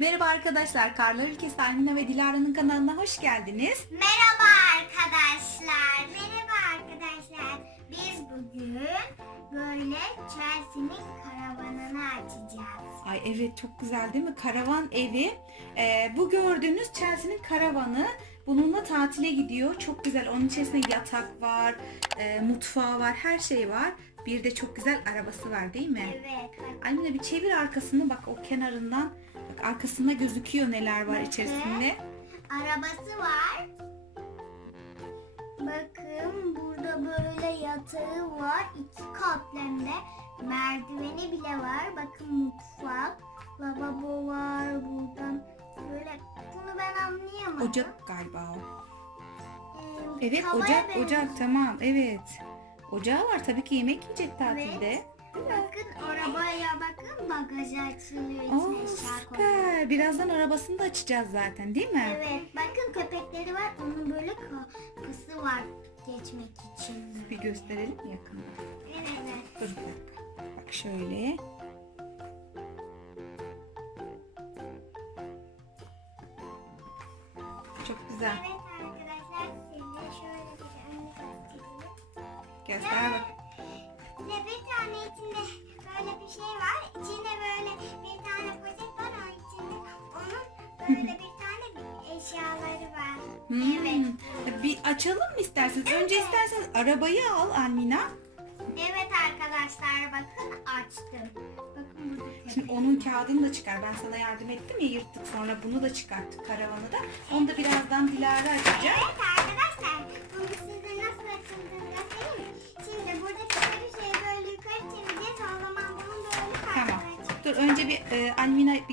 Merhaba arkadaşlar, Karlar Ülkesi Almina ve Dilara'nın kanalına hoş geldiniz. Merhaba arkadaşlar. Merhaba arkadaşlar. Biz bugün böyle Chelsea'nin karavanını açacağız. Ay evet çok güzel değil mi? Karavan evi. Ee, bu gördüğünüz Chelsea'nin karavanı. Bununla tatile gidiyor. Çok güzel. Onun içerisinde yatak var, e, mutfağı var, her şey var. Bir de çok güzel arabası var değil mi? Evet. Almina bir çevir arkasını bak o kenarından. Bak arkasında gözüküyor neler var Bakın. içerisinde. Arabası var. Bakın burada böyle yatağı var. iki katlı hem de. Merdiveni bile var. Bakın mutfak. Lavabo var buradan. Böyle bunu ben anlayamadım. Ocak galiba o. Ee, Evet ocak benziyor. ocak tamam evet. Ocağı var tabii ki yemek yiyecek tatilde. Evet. Değil mi? Bakın arabaya bakın bagajı açılıyor içine Oo, koyuyor. süper. Birazdan arabasını da açacağız zaten değil mi? Evet bakın köpekleri var onun böyle kapısı var geçmek için. Bir gösterelim mi yakında? Evet. Dur bir dakika. Bak şöyle. Çok güzel. Evet Göster bak. Size bir tane içinde böyle bir şey var. İçinde böyle bir tane poşet var. Onun içinde onun böyle bir tane eşyaları var. Hmm. Evet. Bir açalım mı isterseniz? Önce isterseniz arabayı al Almina. Evet arkadaşlar bakın açtım. Bakın burada Şimdi onun kağıdını da çıkar. Ben sana yardım ettim ya yırttık sonra bunu da çıkarttık karavanı da. Onu da birazdan Dilara açacak. Evet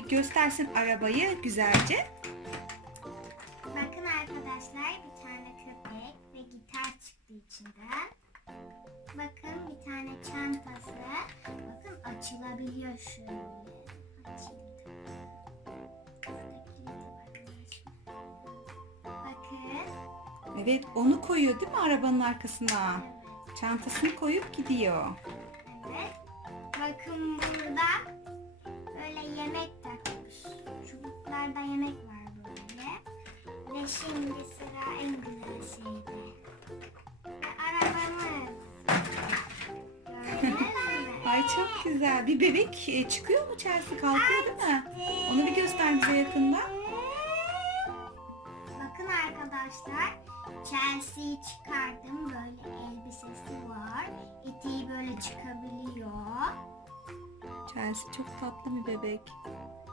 göstersin arabayı güzelce. Bakın arkadaşlar bir tane köpek ve gitar çıktı içinden. Bakın bir tane çantası. Bakın açılabiliyor şöyle. Açıldı. Bakın. Evet onu koyuyor değil mi arabanın arkasına? Çantasını koyup gidiyor. Çubuklarda yemek var böyle. Ve şimdi sıra en güzel şeyde. Arabamız. Ay çok güzel. Bir bebek e, çıkıyor mu Chelsea kalkıyor değil mi? Onu bir göster bize yakından. Bakın arkadaşlar. Chelsea'yi çıkardım. Böyle elbisesi var. Eteği böyle çıkabiliyor. Chelsea çok tatlı bir bebek.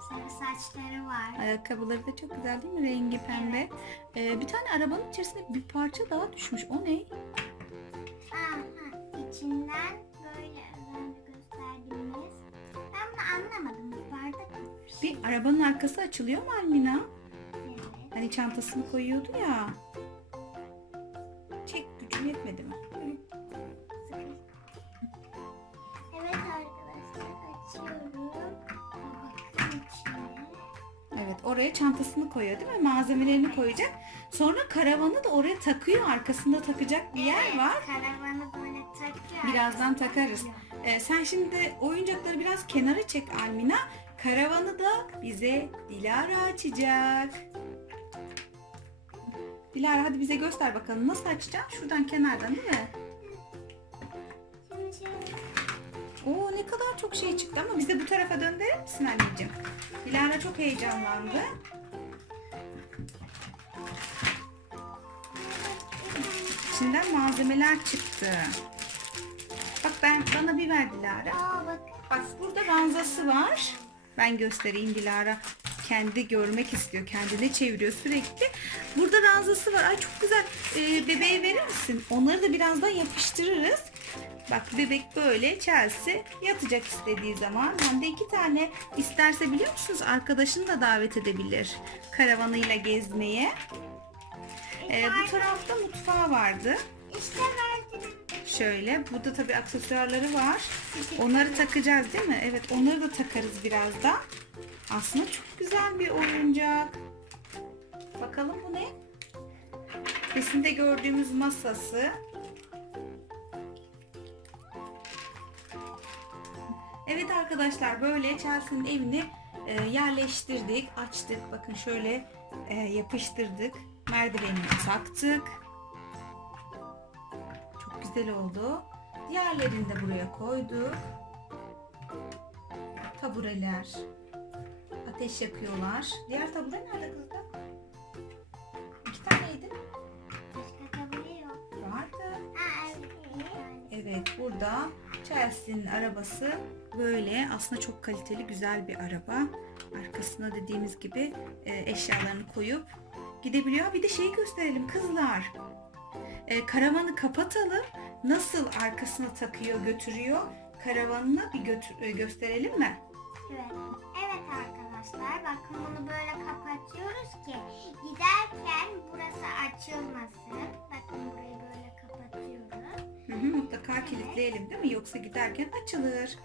Sarı saçları var. Ayakkabıları da çok güzel değil mi? Rengi pembe. Ee, bir tane arabanın içerisinde bir parça daha düşmüş. O ne? Aha, içinden böyle özenle gösterdiğimiz. Ben bunu anlamadım. Bu bardak mı? Bir arabanın arkası açılıyor mu Almina? Evet. Hani çantasını koyuyordu ya. Çek gücüm yetmedi mi? Oraya çantasını koyuyor değil mi? Malzemelerini koyacak. Sonra karavanı da oraya takıyor. Arkasında takacak bir yer var. Karavanı böyle takıyor. Birazdan takarız. Ee, sen şimdi oyuncakları biraz kenara çek Almina. Karavanı da bize Dilara açacak. Dilara hadi bize göster bakalım nasıl açacaksın? Şuradan kenardan değil mi? Kadar çok şey çıktı ama bize bu tarafa döndürür misin anneciğim? Dilara çok heyecanlandı. İçinden malzemeler çıktı. Bak ben bana bir ver Dilara. Aa bakın. Bak burada ranzası var. Ben göstereyim Dilara. Kendi görmek istiyor. Kendine çeviriyor sürekli. Burada ranzası var. Ay çok güzel. Ee, bebeğe verir misin? Onları da birazdan yapıştırırız. Bak bebek böyle Chelsea yatacak istediği zaman. Hem de iki tane isterse biliyor musunuz arkadaşını da davet edebilir. Karavanıyla gezmeye. Ee, bu tarafta mutfağı vardı. İşte verdim. Şöyle burada tabii aksesuarları var. Onları takacağız değil mi? Evet onları da takarız birazdan. Aslında çok güzel bir oyuncak. Bakalım bu ne? Resimde gördüğümüz masası. Evet arkadaşlar böyle Chelsea'nin evini e, yerleştirdik, açtık. Bakın şöyle e, yapıştırdık. Merdivenini taktık. Çok güzel oldu. Diğerlerini de buraya koyduk. Tabureler. Ateş yakıyorlar. Diğer tabure nerede kızlar? İki taneydi. Başka tabure yok. Vardı. Evet burada Chelsea'nin arabası böyle aslında çok kaliteli güzel bir araba. Arkasına dediğimiz gibi e, eşyalarını koyup gidebiliyor. Bir de şeyi gösterelim kızlar. E, karavanı kapatalım. Nasıl arkasına takıyor götürüyor karavanına bir götür, e, gösterelim mi? Evet. Evet arkadaşlar bakın bunu böyle kapatıyoruz ki giderken burası açılmasın. Bakın burayı mutlaka kilitleyelim değil mi? Yoksa giderken açılır.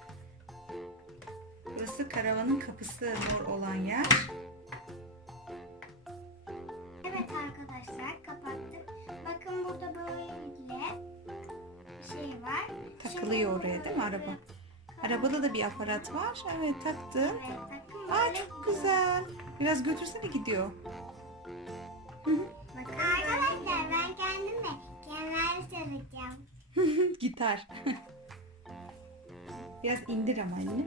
Burası karavanın kapısı mor olan yer. Evet arkadaşlar kapattım. Bakın burada böyle bir şey var. Takılıyor oraya değil mi araba? Arabada da bir aparat var. Evet taktın. Evet bakın Aa çok güzel. Biraz götürsene gidiyor. Bakın arkadaşlar Gitar. Biraz indir ama elini.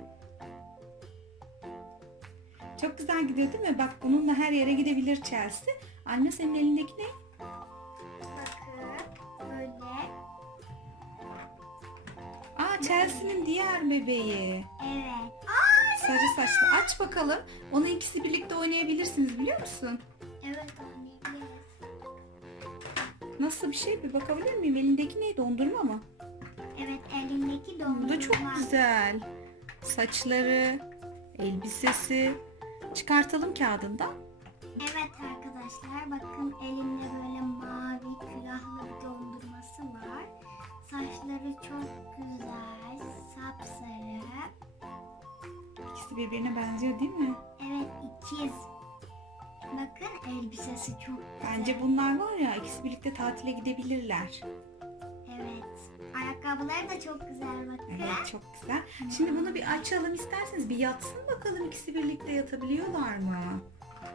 Çok güzel gidiyor değil mi? Bak bununla her yere gidebilir Chelsea. Anne senin elindeki ne? Bakın böyle. Aa Chelsea'nin diğer bebeği. Evet. Sarı saçlı. Aç bakalım. Onu ikisi birlikte oynayabilirsiniz biliyor musun? Evet. Nasıl bir şey bir bakabilir miyim? Elindeki ne? Dondurma mı? Evet elindeki dondurma. Bu da çok güzel. Saçları, elbisesi. Çıkartalım kağıdından. Evet arkadaşlar bakın elimde böyle mavi külahlı bir dondurması var. Saçları çok güzel. Sapsarı. İkisi birbirine benziyor değil mi? Evet ikiz. Elbisesi çok güzel. Bence bunlar var ya ikisi birlikte tatile gidebilirler. Evet. Ayakkabıları da çok güzel bakın. Evet çok güzel. Şimdi bunu bir açalım isterseniz bir yatsın bakalım ikisi birlikte yatabiliyorlar mı?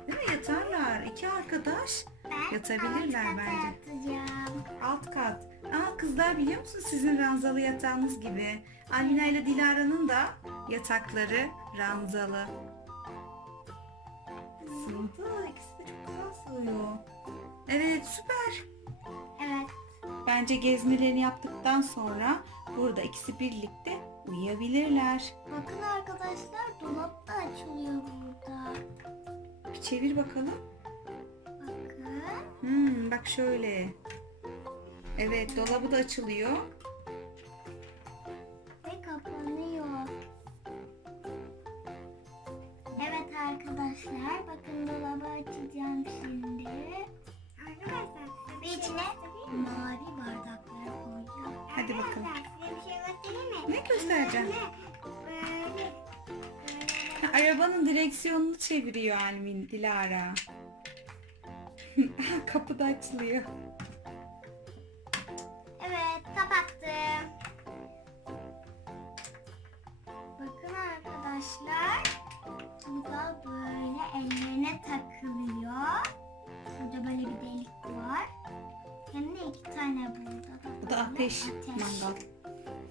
Değil mi? Yatarlar. İki arkadaş Ben Yatabilirler alt kata bence. yatacağım. alt kat. Aa kızlar biliyor musunuz sizin ranzalı yatağınız gibi. Alina ile Dilara'nın da yatakları ranzalı. Sığıyor. Evet süper. Evet. Bence gezmelerini yaptıktan sonra burada ikisi birlikte uyuyabilirler. Bakın arkadaşlar dolap da açılıyor burada. Bir çevir bakalım. Bakın. Hmm, bak şöyle. Evet dolabı da açılıyor. Arkadaşlar bakın dolabı açacağım şimdi. Arkadaşlar ve içine mavi bardakları koyacağım. Hadi bakalım. Size bir şey göstereyim mi? Ne Ha, Arabanın direksiyonunu çeviriyor Almin Dilara. Kapı da açılıyor. Ateş, mangal.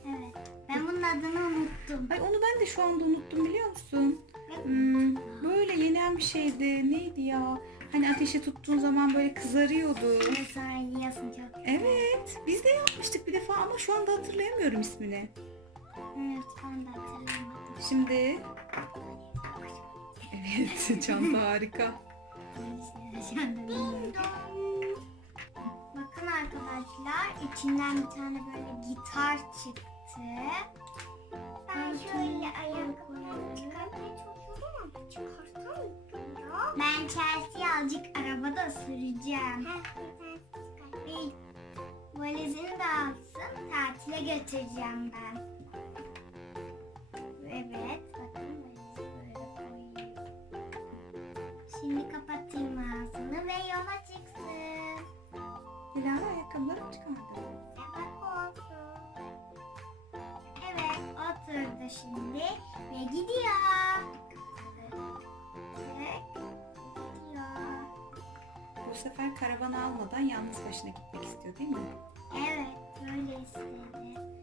Evet. Ben bunun adını unuttum. Ay onu ben de şu anda unuttum biliyor musun? Hmm, böyle yenen bir şeydi. Neydi ya? Hani ateşe tuttuğun zaman böyle kızarıyordu. Mesela yiyorsun çok. Evet, biz de yapmıştık bir defa ama şu anda hatırlayamıyorum ismini. Evet ben de hatırlamadım. Şimdi Evet, çanta harika. Bakın arkadaşlar içinden bir tane böyle gitar çıktı. Ben şöyle ayak koyuyorum. Ben Chelsea azıcık arabada. Bir valizini de alsın. Tatile götüreceğim ben. Dilara ayakkabılarımı çıkardı. Evet oldu. Evet oturdu şimdi ve gidiyor. Evet gidiyor. Bu sefer karavanı almadan yalnız başına gitmek istiyor değil mi? Evet böyle istedi.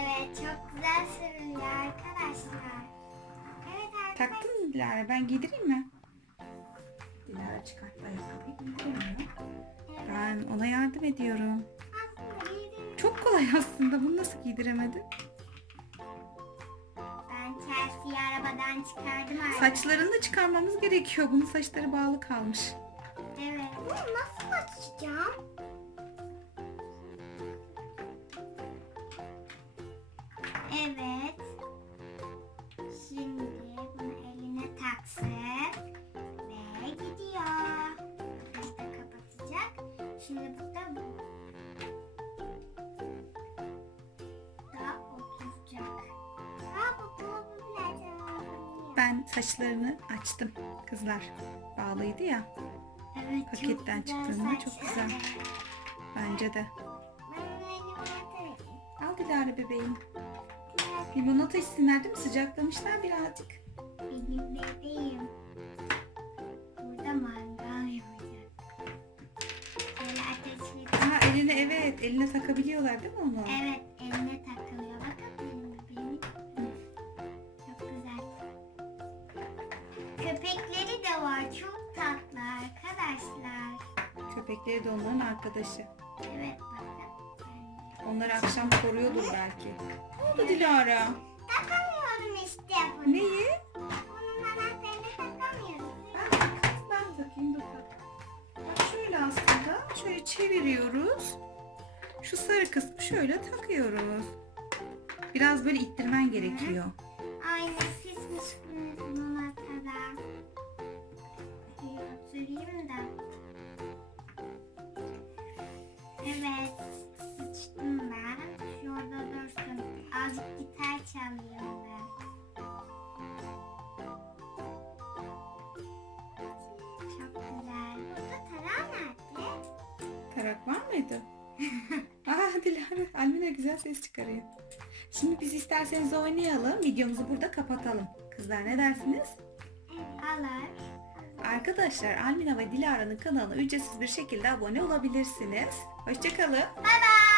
Evet, çok güzel sürülüyor arkadaşlar. Evet arkadaşlar. Taktın mı Dilara? Ben giydireyim mi? Dilara çıkarttı ayakkabıyı giydiremiyor. Evet. Ben ona yardım ediyorum. Aslında. Çok kolay aslında. Bunu nasıl giydiremedin? Ben Chelsea'yi arabadan çıkardım artık. Saçlarını da çıkarmamız gerekiyor. Bunun saçları bağlı kalmış. Evet. Bunu nasıl açacağım? Şimdi burada bu. Da oturacak. Aa bu. Ben saçlarını açtım kızlar. Bağlıydı ya. Evet, Paketten çıktığında çok güzel. Bence de. Al Dilara bebeğim. Limonata içsinler değil mi? Sıcaklamışlar birazcık. Benim bebeğim. Eline evet. Eline takabiliyorlar değil mi onu? Evet eline takılıyor. Bakın benim. Çok güzel. Köpekleri de var. Çok tatlı arkadaşlar. Köpekleri de onların arkadaşı. Evet bakın. Onları akşam koruyordur belki. Ne oldu Dilara? Takamıyorum işte bunu. Neyi? Çeviriyoruz. Şu sarı kısmı şöyle takıyoruz. Biraz böyle ittirmen gerekiyor. Aynı sizmiş bunun kadar. Da. Evet. Sıçtım ben. Şurada dursun. Azıcık gitar çalıyorum Tarak var mıydı? Aa Dilara, Almina güzel ses çıkarıyor. Şimdi biz isterseniz oynayalım. Videomuzu burada kapatalım. Kızlar ne dersiniz? Alır. Arkadaşlar Almina ve Dilara'nın kanalına ücretsiz bir şekilde abone olabilirsiniz. Hoşçakalın. Bye bye.